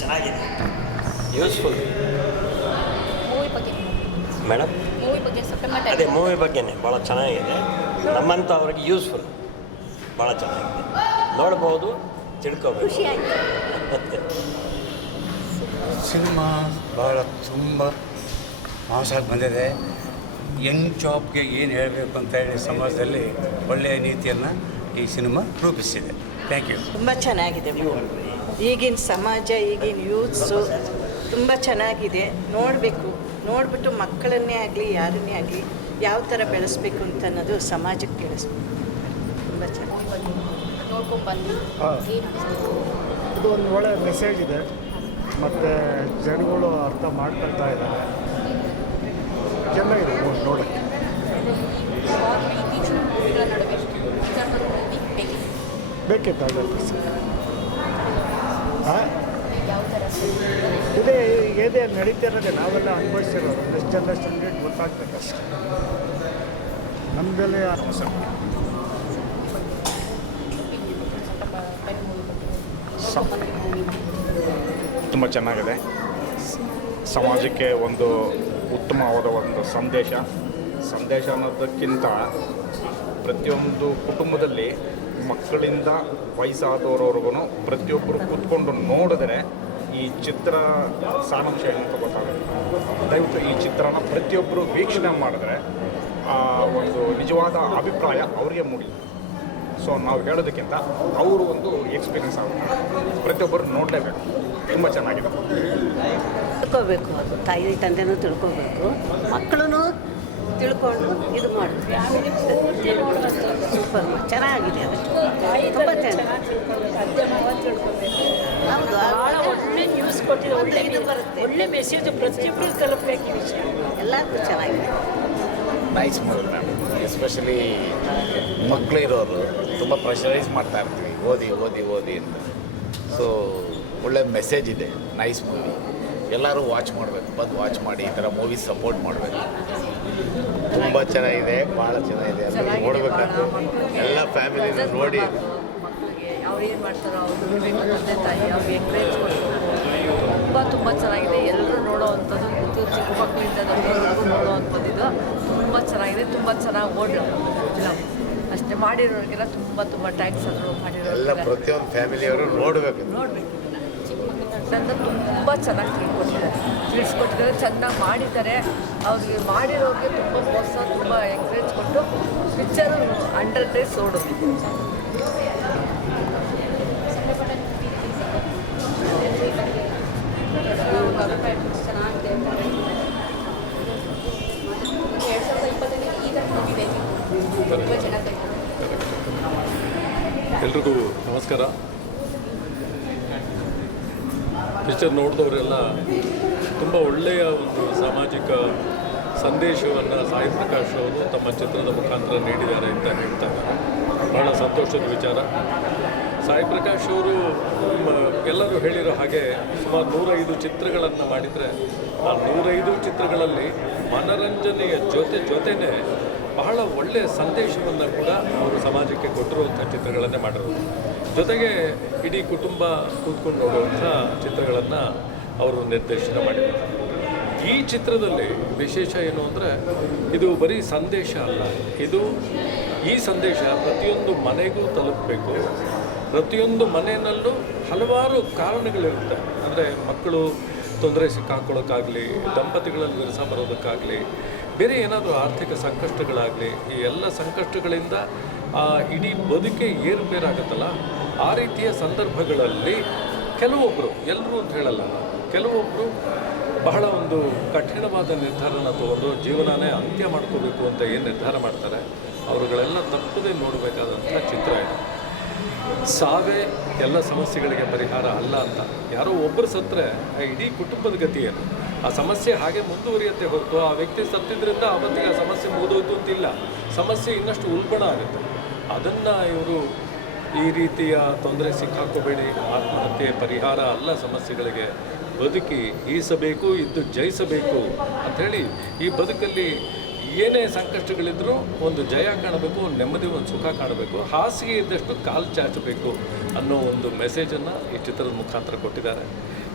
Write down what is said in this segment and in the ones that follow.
ಚೆನ್ನಾಗಿದೆ, useful. Movie ಬಗ್ಗೆ madam movie ಬಗ್ಗೆ ಸ್ವಲ್ಪ ಅದೇ ಮೂವಿ ಬಗ್ಗೆನೇ ಭಾಳ ಚೆನ್ನಾಗಿದೆ. ನಮ್ಮಂಥ ಅವ್ರಿಗೆ ಯೂಸ್ಫುಲ್, ಭಾಳ ಚೆನ್ನಾಗಿದೆ. ನೋಡ್ಬೋದು, ತಿಳ್ಕೊಬೇಕು. ಖುಷಿ ಆಯಿತು. ಸಿನಿಮಾ ಭಾಳ ತುಂಬ ಮಾಸಾಗಿ ಬಂದಿದೆ. ಯಂಗ್ ಜಾಬ್ಗೆ ಏನು ಹೇಳಬೇಕು ಅಂತ ಹೇಳಿ ಸಮಾಜದಲ್ಲಿ ಒಳ್ಳೆಯ ನೀತಿಯನ್ನು ಈ ಸಿನಿಮಾ ರೂಪಿಸಿದೆ. Thank you. ತುಂಬ ಚೆನ್ನಾಗಿದೆ. ಈಗಿನ ಸಮಾಜ, ಈಗಿನ ಯೂತ್ಸು ತುಂಬ ಚೆನ್ನಾಗಿದೆ. ನೋಡಬೇಕು, ನೋಡಿಬಿಟ್ಟು ಮಕ್ಕಳನ್ನೇ ಆಗಲಿ ಯಾರನ್ನೇ ಆಗಲಿ ಯಾವ ಥರ ಬೆಳೆಸ್ಬೇಕು ಅಂತ ಅನ್ನೋದು ಸಮಾಜಕ್ಕೆ ತಿಳಿಸ್ಬೇಕು. ತುಂಬ ಚೆನ್ನಾಗಿ ನೋಡ್ಕೊಂಡ್ಬಂದು ಇದು ಒಂದು ಒಳ್ಳೆಯ ಮೆಸೇಜ್ ಇದೆ, ಮತ್ತು ಜನಗಳು ಅರ್ಥ ಮಾಡ್ಕೊಳ್ತಾ ಇದ್ದಾರೆ. ಚೆನ್ನಾಗಿದೆ ನೋಡೋಕ್ಕೆ. ಇತ್ತೀಚಿನ ಮೂವಿಗಳ ನಡುವೆ ವಿಚಾರದ ಮೂವಿ ಬೇಕಿತ್ತು ಅದಕ್ಕೆ. ಯಾವ ಥರ ಇದೇ ಏದೇ ನಡೀತಿರೋದೆ, ನಾವೆಲ್ಲ ಅನುಭವಿಸಿರೋದು. ನೆಕ್ಸ್ಟ್ ಜನ್ರೇಷನ್ಗೆ ಗೊತ್ತಾಗ್ಬೇಕು ಅಷ್ಟೇ. ನಮ್ಮದೆಲ್ಲ ತುಂಬ ಚೆನ್ನಾಗಿದೆ. ಸಮಾಜಕ್ಕೆ ಒಂದು ಉತ್ತಮವಾದ ಒಂದು ಸಂದೇಶ ಅನ್ನೋದಕ್ಕಿಂತ ಪ್ರತಿಯೊಂದು ಕುಟುಂಬದಲ್ಲಿ ಮಕ್ಕಳಿಂದ ವಯಸ್ಸಾದವರವರೆಗೂ ಪ್ರತಿಯೊಬ್ಬರು ಕೂತ್ಕೊಂಡು ನೋಡಿದ್ರೆ ಈ ಚಿತ್ರ ಸಾರಾಂಶ ಅಂತ ಗೊತ್ತಾಗುತ್ತೆ. ದಯವಿಟ್ಟು ಈ ಚಿತ್ರನ ಪ್ರತಿಯೊಬ್ಬರು ವೀಕ್ಷಣೆ ಮಾಡಿದ್ರೆ ಒಂದು ನಿಜವಾದ ಅಭಿಪ್ರಾಯ ಅವರಿಗೆ ಮೂಡಿ. ಸೊ ನಾವು ಹೇಳೋದಕ್ಕಿಂತ ಅವರು ಒಂದು ಎಕ್ಸ್ಪೀರಿಯನ್ಸ್ ಆಗುತ್ತೆ. ಪ್ರತಿಯೊಬ್ಬರು ನೋಡಲೇಬೇಕು. ತುಂಬ ಚೆನ್ನಾಗಿದೆ. ತಿಳ್ಕೋಬೇಕು, ಅದು ತಾಯಿ ತಂದೆನೂ ತಿಳ್ಕೋಬೇಕು, ಮಕ್ಕಳೂ ತಿಳ್ಕೊಂಡು ಇದು ಮಾಡಬೇಕು. ಸೂಪರ್ ಚೆನ್ನಾಗಿದೆ, ಅದು ತುಂಬ ಚೆನ್ನಾಗಿ. ಹೌದು, ಒಳ್ಳೆ ನ್ಯೂಸ್ ಕೊಟ್ಟಿರೋ ಇದು ಬರುತ್ತೆ, ಒಳ್ಳೆ ಮೆಸೇಜ್ ಪ್ರತಿಯೊಬ್ಬರು ತಲುಪಬೇಕು ಈ ವಿಷಯ. ಎಲ್ಲರಿಗೂ ಚೆನ್ನಾಗಿದೆ. Nice movie ma'am. ಎಸ್ಪೆಷಲಿ ಮಕ್ಕಳಿರೋರು ತುಂಬ ಪ್ರೆಷರೈಸ್ ಮಾಡ್ತಾ ಇರ್ತೀವಿ, ಓದಿ ಓದಿ ಓದಿ ಅಂತ. ಸೊ ಒಳ್ಳೆ ಮೆಸೇಜ್ ಇದೆ. ನೈಸ್ ಮೂವಿ, ಎಲ್ಲರೂ ವಾಚ್ ಮಾಡಬೇಕು, ಬಂದು ವಾಚ್ ಮಾಡಿ. ಈ ಥರ ಮೂವಿ ಸಪೋರ್ಟ್ ಮಾಡಬೇಕು. ತುಂಬ ಚೆನ್ನಾಗಿದೆ, ಭಾಳ ಚೆನ್ನಾಗಿದೆ. ಅದನ್ನು ನೋಡಬೇಕಂತ ಎಲ್ಲ ಫ್ಯಾಮಿಲಿನ ನೋಡಿ. ಮಕ್ಕಳಿಗೆ ಅವ್ರು ಏನು ಮಾಡ್ತಾರೋ ಅವ್ರು ನೋಡಬೇಕು, ತಂದೆ ತಾಯಿ ಅವ್ರಿಗೆ ಎಂಕರೇಜ್ ಕೊಡಬೇಕು. ತುಂಬ ಚೆನ್ನಾಗಿದೆ. ಎಲ್ಲರೂ ನೋಡೋವಂಥದ್ದು, ಚಿಕ್ಕ ಮಕ್ಕಳಿಂದ ದೊಡ್ಡವರೆಗೂ ನೋಡೋವಂಥದ್ದು. ಇದು ತುಂಬ ಚೆನ್ನಾಗಿದೆ, ತುಂಬ ಚೆನ್ನಾಗಿ ಓಡೋ ಫಿಲಮ್. ಅಷ್ಟೇ ಮಾಡಿರೋರಿಗೆಲ್ಲ ತುಂಬ ಟ್ಯಾಂಕ್ಸ್ ಅದ್ರು ಮಾಡಿರೋ ಎಲ್ಲ ಪ್ರತಿಯೊಂದು ಫ್ಯಾಮಿಲಿಯವರು ನೋಡಬೇಕು. ನನ್ನ ತುಂಬ ಚೆನ್ನಾಗಿ ತಿಳಿಸ್ಕೊಟ್ಟಿದ್ದಾರೆ, ಚೆನ್ನಾಗಿ ಮಾಡಿದ್ದಾರೆ. ಅವ್ರಿಗೆ ಮಾಡಿರೋರಿಗೆ ತುಂಬ ಪ್ರೋತ್ಸಾಹ, ತುಂಬ ಎಂಕರೇಜ್ ಕೊಟ್ಟು ಪಿಕ್ಚರು 100 ಡೇಸ್ ಓಡೋದು. ಚೆನ್ನಾಗಿದೆ. 2020 ಈ ಥರ ಮೂವಿ ತುಂಬ ಚೆನ್ನಾಗಿದೆ. ಎಲ್ರಿಗೂ ನಮಸ್ಕಾರ. ಪಿಕ್ಚರ್ ನೋಡಿದವರೆಲ್ಲ ತುಂಬ ಒಳ್ಳೆಯ ಒಂದು ಸಾಮಾಜಿಕ ಸಂದೇಶವನ್ನು ಸಾಯಿ ಪ್ರಕಾಶ್ ಅವರು ತಮ್ಮ ಚಿತ್ರದ ಮುಖಾಂತರ ನೀಡಿದ್ದಾರೆ ಅಂತ ಹೇಳ್ತಾ ಇದ್ದಾರೆ. ಭಾಳ ಸಂತೋಷದ ವಿಚಾರ. ಸಾಯಿ ಪ್ರಕಾಶ್ ಅವರು ಎಲ್ಲರೂ ಹೇಳಿರೋ ಹಾಗೆ ಸುಮಾರು 105 ಚಿತ್ರಗಳನ್ನು ಮಾಡಿದರೆ ಆ 105 ಚಿತ್ರಗಳಲ್ಲಿ ಮನರಂಜನೆಯ ಜೊತೆನೇ ಬಹಳ ಒಳ್ಳೆಯ ಸಂದೇಶವನ್ನು ಕೂಡ ಅವರು ಸಮಾಜಕ್ಕೆ ಕೊಟ್ಟಿರುವಂಥ ಚಿತ್ರಗಳನ್ನೇ ಮಾಡಿರೋದು. ಜೊತೆಗೆ ಇಡೀ ಕುಟುಂಬ ಕೂತ್ಕೊಂಡು ನೋಡುವಂಥ ಚಿತ್ರಗಳನ್ನು ಅವರು ನಿರ್ದೇಶನ ಮಾಡಿದ್ದಾರೆ. ಈ ಚಿತ್ರದಲ್ಲಿ ವಿಶೇಷ ಏನು ಅಂದರೆ, ಇದು ಬರೀ ಸಂದೇಶ ಅಲ್ಲ, ಈ ಸಂದೇಶ ಪ್ರತಿಯೊಂದು ಮನೆಗೂ ತಲುಪಬೇಕು. ಪ್ರತಿಯೊಂದು ಮನೆಯಲ್ಲೂ ಹಲವಾರು ಕಾರಣಗಳಿರುತ್ತೆ. ಅಂದರೆ ಮಕ್ಕಳು ತೊಂದರೆ ಸಿಕ್ಕಾಕೊಳ್ಳೋಕ್ಕಾಗಲಿ, ದಂಪತಿಗಳಲ್ಲಿ ವಿರಸ ಬರೋದಕ್ಕಾಗಲಿ, ಬೇರೆ ಏನಾದರೂ ಆರ್ಥಿಕ ಸಂಕಷ್ಟಗಳಾಗಲಿ, ಈ ಎಲ್ಲ ಸಂಕಷ್ಟಗಳಿಂದ ಇಡೀ ಬದುಕೆ ಏರುಪೇರಾಗುತ್ತಲ್ಲ, ಆ ರೀತಿಯ ಸಂದರ್ಭಗಳಲ್ಲಿ ಕೆಲವೊಬ್ಬರು, ಎಲ್ಲರೂ ಅಂತ ಹೇಳಲ್ಲ, ಕೆಲವೊಬ್ಬರು ಬಹಳ ಒಂದು ಕಠಿಣವಾದ ನಿರ್ಧಾರನ ತಗೊಂಡು ಜೀವನನೇ ಅಂತ್ಯ ಮಾಡ್ಕೋಬೇಕು ಅಂತ ಏನು ನಿರ್ಧಾರ ಮಾಡ್ತಾರೆ, ಅವರುಗಳೆಲ್ಲ ತಪ್ಪದೇ ನೋಡಬೇಕಾದಂಥ ಚಿತ್ರ ಇದು. ಸಾವೇ ಎಲ್ಲ ಸಮಸ್ಯೆಗಳಿಗೆ ಪರಿಹಾರ ಅಲ್ಲ ಅಂತ. ಯಾರೋ ಒಬ್ಬರು ಸತ್ತರೆ ಇಡೀ ಕುಟುಂಬದ ಗತಿ ಏನು? ಆ ಸಮಸ್ಯೆ ಹಾಗೆ ಮುಂದುವರಿಯುತ್ತೆ ಹೊರತು ಆ ವ್ಯಕ್ತಿ ಸತ್ತಿದ್ರಿಂದ ಅವತ್ತಿಗೆ ಆ ಸಮಸ್ಯೆ ಮುಗಿದೋಯ್ತು ಅಂತಿಲ್ಲ. ಸಮಸ್ಯೆ ಇನ್ನಷ್ಟು ಉಲ್ಬಣ ಆಗುತ್ತೆ. ಅದನ್ನು ಇವರು ಈ ರೀತಿಯ ತೊಂದರೆ ಸಿಕ್ಕಾಕೋಬೇಡಿ, ಆತ್ಮಹತ್ಯೆ ಪರಿಹಾರ ಅಲ್ಲ ಸಮಸ್ಯೆಗಳಿಗೆ, ಬದುಕಿ ಈಸಬೇಕು, ಇದ್ದು ಜಯಿಸಬೇಕು ಅಂಥೇಳಿ ಈ ಬದುಕಲ್ಲಿ ಏನೇ ಸಂಕಷ್ಟಗಳಿದ್ರೂ ಒಂದು ಜಯ ಕಾಣಬೇಕು, ಒಂದು ನೆಮ್ಮದಿ, ಒಂದು ಸುಖ ಕಾಣಬೇಕು, ಹಾಸಿಗೆ ಇದ್ದಷ್ಟು ಕಾಲು ಚಾಚಬೇಕು ಅನ್ನೋ ಒಂದು ಮೆಸೇಜನ್ನು ಈ ಚಿತ್ರದ ಮುಖಾಂತರ ಕೊಟ್ಟಿದ್ದಾರೆ.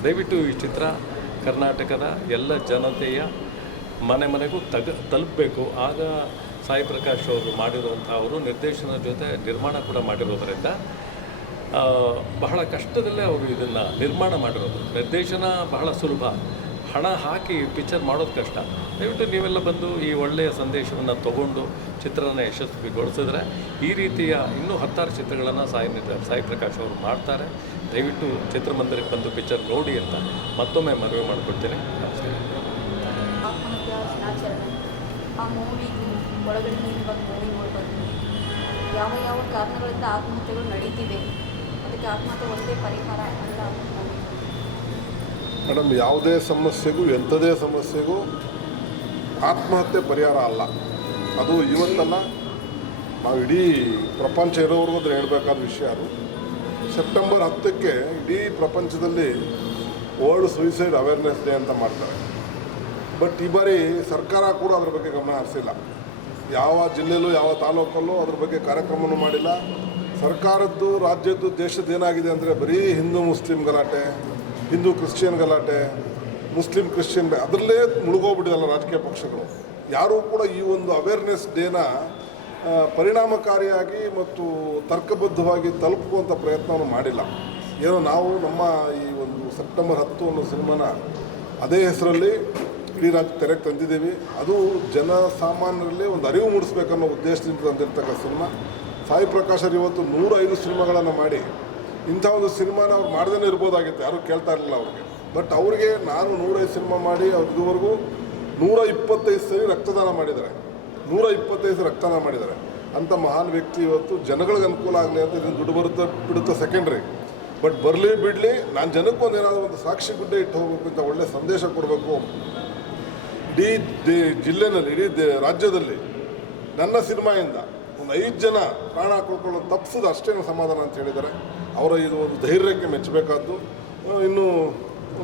ದಯವಿಟ್ಟು ಈ ಚಿತ್ರ ಕರ್ನಾಟಕದ ಎಲ್ಲ ಜನತೆಯ ಮನೆ ಮನೆಗೂ ತಲುಪಬೇಕು. ಆಗ ಸಾಯಿ ಪ್ರಕಾಶ್ ಅವರು ಮಾಡಿರುವಂಥ ಅವರು ನಿರ್ದೇಶನದ ಜೊತೆ ನಿರ್ಮಾಣ ಕೂಡ ಮಾಡಿರೋದರಿಂದ ಬಹಳ ಕಷ್ಟದಲ್ಲೇ ಅವರು ಇದನ್ನು ನಿರ್ಮಾಣ ಮಾಡಿರೋದು. ನಿರ್ದೇಶನ ಬಹಳ ಸುಲಭ, ಹಣ ಹಾಕಿ ಪಿಕ್ಚರ್ ಮಾಡೋದು ಕಷ್ಟ. ದಯವಿಟ್ಟು ನೀವೆಲ್ಲ ಬಂದು ಈ ಒಳ್ಳೆಯ ಸಂದೇಶವನ್ನು ತಗೊಂಡು ಚಿತ್ರನ ಯಶಸ್ವಿಗೊಳಿಸಿದ್ರೆ ಈ ರೀತಿಯ ಇನ್ನೂ 10 ಚಿತ್ರಗಳನ್ನು ಸಾಯಿ ಪ್ರಕಾಶ್ ಅವರು ಮಾಡ್ತಾರೆ. ದಯವಿಟ್ಟು ಚಿತ್ರಮಂದಿರಕ್ಕೆ ಬಂದು ಪಿಕ್ಚರ್ ನೋಡಿ ಅಂತ ಮತ್ತೊಮ್ಮೆ ಮನವಿ ಮಾಡಿಕೊಡ್ತೀನಿ. ನಮಸ್ಕಾರ. ಆತ್ಮಹತ್ಯೆ ದಿನಾಚರಣೆ ಆ ಮೂವಿ ಒಳಗಡೆ ನೀವು ಬಂದು ಮೂವಿ ನೋಡ್ಬೋದು. ಯಾವ ಯಾವ ಕಾರಣಗಳಿಂದ ಆತ್ಮಹತ್ಯೆಗಳು ನಡೀತಿವೆ, ಅದಕ್ಕೆ ಆತ್ಮಹತ್ಯೆ ಒಂದೇ ಪರಿಹಾರ ಅಲ್ಲ. ಮೇಡಮ್, ಯಾವುದೇ ಸಮಸ್ಯೆಗೂ ಎಂಥದೇ ಸಮಸ್ಯೆಗೂ ಆತ್ಮಹತ್ಯೆ ಪರಿಹಾರ ಅಲ್ಲ. ಅದು ಇವತ್ತಲ್ಲ, ನಾವು ಇಡೀ ಪ್ರಪಂಚ ಇರೋವರೆಗೂ ಅದನ್ನು ಹೇಳಬೇಕಾದ ವಿಷಯ. ಅದು ಸೆಪ್ಟೆಂಬರ್ 10ಕ್ಕೆ ಇಡೀ ಪ್ರಪಂಚದಲ್ಲಿ ವರ್ಲ್ಡ್ ಸುಯಿಸೈಡ್ ಅವೇರ್ನೆಸ್ ಡೇ ಅಂತ ಮಾಡ್ತಾರೆ. ಬಟ್ ಈ ಬಾರಿ ಸರ್ಕಾರ ಕೂಡ ಅದ್ರ ಬಗ್ಗೆ ಗಮನ ಹರಿಸಿಲ್ಲ. ಯಾವ ಜಿಲ್ಲೆಯಲ್ಲೂ ಯಾವ ತಾಲೂಕಲ್ಲೂ ಅದ್ರ ಬಗ್ಗೆ ಕಾರ್ಯಕ್ರಮವೂ ಮಾಡಿಲ್ಲ. ಸರ್ಕಾರದ್ದು, ರಾಜ್ಯದ್ದು, ದೇಶದ್ದು ಏನಾಗಿದೆ ಅಂದರೆ ಬರೀ ಹಿಂದೂ ಮುಸ್ಲಿಂ ಗಲಾಟೆ, ಹಿಂದೂ ಕ್ರಿಶ್ಚಿಯನ್ ಗಲಾಟೆ, ಮುಸ್ಲಿಂ ಕ್ರಿಶ್ಚಿಯನ್, ಅದರಲ್ಲೇ ಮುಳುಗೋಗ್ಬಿಟ್ಟಿದಲ್ಲ ರಾಜಕೀಯ ಪಕ್ಷಗಳು. ಯಾರೂ ಕೂಡ ಈ ಒಂದು ಅವೇರ್ನೆಸ್ ಡೇನ ಪರಿಣಾಮಕಾರಿಯಾಗಿ ಮತ್ತು ತರ್ಕಬದ್ಧವಾಗಿ ತಲುಪುವಂಥ ಪ್ರಯತ್ನವನ್ನು ಮಾಡಿಲ್ಲ. ಏನೋ ನಾವು ನಮ್ಮ ಈ ಒಂದು ಸೆಪ್ಟೆಂಬರ್ 10 ಅನ್ನೋ ಸಿನಿಮಾನ ಅದೇ ಹೆಸರಲ್ಲಿ ಇಡೀ ರಾಜ್ಯ ತೆರೆಗೆ ತಂದಿದ್ದೀವಿ. ಅದು ಜನಸಾಮಾನ್ಯರಲ್ಲಿ ಒಂದು ಅರಿವು ಮೂಡಿಸ್ಬೇಕನ್ನೋ ಉದ್ದೇಶದಿಂದ ತಂದಿರ್ತಕ್ಕ ಸಿನಿಮಾ. ಸಾಯಿ ಪ್ರಕಾಶರು ಇವತ್ತು 105 ಸಿನಿಮಾಗಳನ್ನು ಮಾಡಿ ಇಂಥ ಒಂದು ಸಿನಿಮಾನ ಅವ್ರು ಮಾಡ್ದೇ ಇರ್ಬೋದಾಗಿತ್ತು, ಯಾರೂ ಕೇಳ್ತಾ ಇರಲಿಲ್ಲ ಅವ್ರಿಗೆ. ಬಟ್ ಅವ್ರಿಗೆ ನಾನು 105 ಸಿನಿಮಾ ಮಾಡಿ ಅವ್ರು ಇದುವರೆಗೂ 125 ಸರಿ ರಕ್ತದಾನ ಮಾಡಿದ್ದಾರೆ. 125 ರಕ್ತದಾನ ಮಾಡಿದ್ದಾರೆ. ಅಂಥ ಮಹಾನ್ ವ್ಯಕ್ತಿ ಇವತ್ತು ಜನಗಳಿಗೆ ಅನುಕೂಲ ಆಗಲಿ ಅಂತ ಇದನ್ನು ದುಡ್ಡು ಬರುತ್ತೆ ಬಿಡುತ್ತೆ ಸೆಕೆಂಡ್ರಿ. ಬಟ್ ಬರಲಿ ಬಿಡಲಿ, ನಾನು ಜನಕ್ಕೊಂದು ಏನಾದರೂ ಒಂದು ಸಾಕ್ಷಿ ಗುಡ್ಡೆ ಇಟ್ಟು ಹೋಗಬೇಕು ಅಂತ ಒಳ್ಳೆ ಸಂದೇಶ ಕೊಡಬೇಕು. ಇಡೀ ಜಿಲ್ಲೆನಲ್ಲಿ, ಇಡೀ ರಾಜ್ಯದಲ್ಲಿ ನನ್ನ ಸಿನಿಮಾಯಿಂದ ಒಂದು 5 ಜನ ಪ್ರಾಣ ಕಳ್ಕೊಳ್ಳೋದು ತಪ್ಪಿಸೋದು ಅಷ್ಟೇ ಸಮಾಧಾನ ಅಂತ ಹೇಳಿದ್ದಾರೆ. ಅವರ ಇದು ಒಂದು ಧೈರ್ಯಕ್ಕೆ ಮೆಚ್ಚಬೇಕಾದ್ದು. ಇನ್ನೂ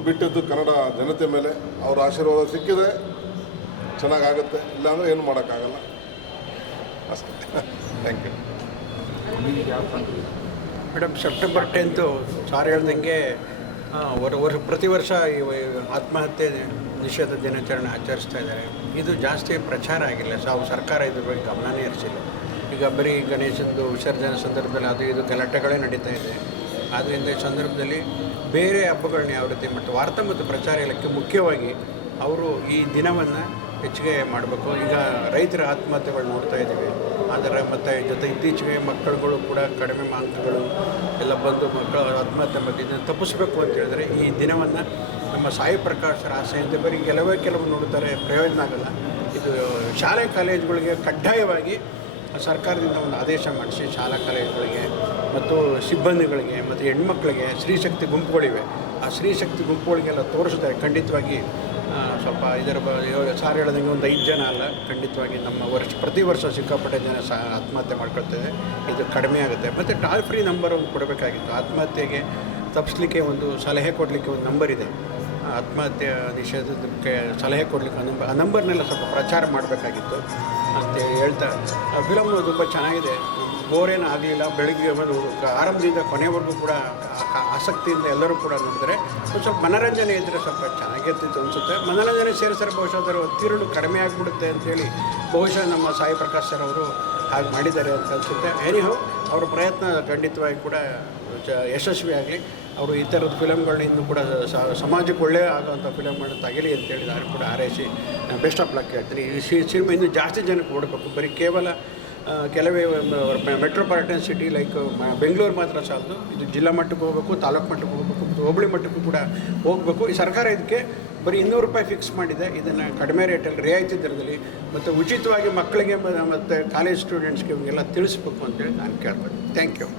ಬಿಟ್ಟಿದ್ದು ಕನ್ನಡ ಜನತೆ ಮೇಲೆ ಅವರ ಆಶೀರ್ವಾದ ಸಿಕ್ಕಿದೆ, ಚೆನ್ನಾಗಾಗುತ್ತೆ. ಇಲ್ಲಾಂದರೆ ಏನು ಮಾಡೋಕ್ಕಾಗಲ್ಲ ಅಷ್ಟೇ. Thank you. Madam, September 10 sir ಹೇಳ್ದಂಗೆ ಪ್ರತಿ ವರ್ಷ ಈ ಆತ್ಮಹತ್ಯೆ ನಿಷೇಧ ದಿನಾಚರಣೆ ಆಚರಿಸ್ತಾ ಇದ್ದಾರೆ. ಇದು ಜಾಸ್ತಿ ಪ್ರಚಾರ ಆಗಿಲ್ಲ. ಸರ್ಕಾರ ಇದ್ರ ಬಗ್ಗೆ ಗಮನನೇ ಹರಿಸಿಲ್ಲ. ಈಗ ಬರೀ ಗಣೇಶಂದು ವಿಸರ್ಜನೆ ಸಂದರ್ಭದಲ್ಲಿ ಅದು ಇದು ಗಲಾಟೆಗಳೇ ನಡೀತಾ ಇದೆ. ಆದ್ದರಿಂದ ಈ ಸಂದರ್ಭದಲ್ಲಿ ಬೇರೆ ಹಬ್ಬಗಳನ್ನ ಯಾವ ರೀತಿ ಮಾಡ್ತಾರೆ, ವಾರ್ತಾ ಮತ್ತು ಪ್ರಚಾರ ಇಲಾಖೆ ಮುಖ್ಯವಾಗಿ ಅವರು ಈ ದಿನವನ್ನು ಹೆಚ್ಚಿಗೆ ಮಾಡಬೇಕು. ಈಗ ರೈತರ ಆತ್ಮಹತ್ಯೆಗಳು ನೋಡ್ತಾ ಇದ್ದೀವಿ. ಆದರೆ ಮತ್ತು ಜೊತೆ ಇತ್ತೀಚೆಗೆ ಮಕ್ಕಳುಗಳು ಕೂಡ ಕಡಿಮೆ ಅಂಕಗಳು ಎಲ್ಲ ಬಂದು ಮಕ್ಕಳು ಆತ್ಮಹತ್ಯೆ ಬಗ್ಗೆ ಇದನ್ನು ತಪ್ಪಿಸ್ಬೇಕು ಅಂತ ಹೇಳಿದ್ರೆ ಈ ದಿನವನ್ನು ನಮ್ಮ ಸಾಯಿ ಪ್ರಕಾಶರ ಆಸೆಯಂತೆ ಬರೀ ಕೆಲವು ನೋಡ್ತಾರೆ, ಪ್ರಯೋಜನ ಆಗಲ್ಲ. ಇದು ಶಾಲೆ ಕಾಲೇಜುಗಳಿಗೆ ಕಡ್ಡಾಯವಾಗಿ ಸರ್ಕಾರದಿಂದ ಒಂದು ಆದೇಶ ಮಾಡಿಸಿ ಶಾಲಾ ಕಾಲೇಜುಗಳಿಗೆ ಮತ್ತು ಸಿಬ್ಬಂದಿಗಳಿಗೆ ಮತ್ತು ಹೆಣ್ಮಕ್ಳಿಗೆ ಸ್ತ್ರೀಶಕ್ತಿ ಗುಂಪುಗಳಿವೆ, ಆ ಸ್ತ್ರೀಶಕ್ತಿ ಗುಂಪುಗಳಿಗೆಲ್ಲ ತೋರಿಸಿದ್ರೆ ಖಂಡಿತವಾಗಿ ಸ್ವಲ್ಪ ಇದರ ಸಾರ್ ಹೇಳೋದಂಗೆ ಒಂದು 5 ಜನ ಅಲ್ಲ, ಖಂಡಿತವಾಗಿ ನಮ್ಮ ಪ್ರತಿ ವರ್ಷ ಸಿಕ್ಕಾಪಟ್ಟೆ ಜನ ಆತ್ಮಹತ್ಯೆ ಮಾಡ್ಕೊಳ್ತೇವೆ. ಇದು ಕಡಿಮೆ ಆಗುತ್ತೆ. ಮತ್ತು ಟಾಲ್ ಫ್ರೀ ನಂಬರ್ ಒಂದು ಕೊಡಬೇಕಾಗಿತ್ತು. ಆತ್ಮಹತ್ಯೆಗೆ ತಪ್ಪಿಸ್ಲಿಕ್ಕೆ ಒಂದು ಸಲಹೆ ಕೊಡಲಿಕ್ಕೆ ಒಂದು ನಂಬರ್ ಇದೆ. ಆತ್ಮಹತ್ಯೆ ನಿಷೇಧಕ್ಕೆ ಸಲಹೆ ಕೊಡಲಿಕ್ಕೆ ಆ ನಂಬರ್ನೆಲ್ಲ ಸ್ವಲ್ಪ ಪ್ರಚಾರ ಮಾಡಬೇಕಾಗಿತ್ತು ಅಂತ ಹೇಳ್ತಾ ಫಿಲಮ್ ತುಂಬ ಚೆನ್ನಾಗಿದೆ. ಬೋರೇನು ಆಗಲಿಲ್ಲ. ಬೆಳಗ್ಗೆ ಒಂದು ಆರಂಭದಿಂದ ಕೊನೆವರೆಗೂ ಕೂಡ ಆಸಕ್ತಿಯಿಂದ ಎಲ್ಲರೂ ಕೂಡ ನೋಡಿದ್ರೆ ಒಂದು ಸ್ವಲ್ಪ ಮನೋರಂಜನೆ ಇದ್ದರೆ ಸ್ವಲ್ಪ ಚೆನ್ನಾಗಿರ್ತಿತ್ತು ಅನಿಸುತ್ತೆ. ಮನೋರಂಜನೆ ಸೇರಿಸಿದ್ರೆ ಬಹುಶಃ ಅದರ ತೀರಳು ಕಡಿಮೆ ಆಗಿಬಿಡುತ್ತೆ ಅಂಥೇಳಿ ಬಹುಶಃ ನಮ್ಮ ಸಾಯಿ ಪ್ರಕಾಶ್ ಸರ್ ಅವರು ಹಾಗೆ ಮಾಡಿದ್ದಾರೆ ಅಂತ ಅನಿಸುತ್ತೆ. ಎನಿಹೌ ಅವರ ಪ್ರಯತ್ನ ಖಂಡಿತವಾಗಿ ಕೂಡ ಯಶಸ್ವಿಯಾಗಲಿ. ಅವರು ಈ ಥರದ ಫಿಲಮ್ಗಳನ್ನ ಇನ್ನೂ ಕೂಡ ಸಮಾಜಕ್ಕೆ ಒಳ್ಳೆಯ ಆಗೋವಂಥ ಫಿಲಮ್ಗಳನ್ನ ತೆಗಲಿ ಅಂತೇಳಿ ನಾನು ಕೂಡ ಹಾರೈಸಿ ಬೆಸ್ಟ್ ಆಫ್ ಲಕ್ ಹೇಳ್ತೀನಿ. ಈ ಸಿನಿಮಾ ಇನ್ನೂ ಜಾಸ್ತಿ ಜನಕ್ಕೆ ಓಡಬೇಕು. ಬರೀ ಕೇವಲ ಕೆಲವೇ ಮೆಟ್ರೋಪಾಲಿಟನ್ ಸಿಟಿ ಲೈಕ್ ಬೆಂಗಳೂರು ಮಾತ್ರ ಸಾಲದು. ಇದು ಜಿಲ್ಲಾ ಮಟ್ಟಕ್ಕೆ ಹೋಗಬೇಕು, ತಾಲೂಕು ಮಟ್ಟಕ್ಕೆ ಹೋಗಬೇಕು, ಹೋಬಳಿ ಮಟ್ಟಕ್ಕೂ ಕೂಡ ಹೋಗಬೇಕು. ಈ ಸರ್ಕಾರ ಇದಕ್ಕೆ ಬರೀ 200 ರೂಪಾಯಿ ಫಿಕ್ಸ್ ಮಾಡಿದೆ. ಇದನ್ನು ಕಡಿಮೆ ರೇಟಲ್ಲಿ ರಿಯಾಯಿತಿ ದರದಲ್ಲಿ ಮತ್ತು ಉಚಿತವಾಗಿ ಮಕ್ಕಳಿಗೆ ಮತ್ತು ಕಾಲೇಜ್ ಸ್ಟೂಡೆಂಟ್ಸ್ಗೆ ಇವೆಲ್ಲ ತಿಳಿಸ್ಬೇಕು ಅಂತೇಳಿ ನಾನು ಕೇಳ್ಬೋದು. Thank you.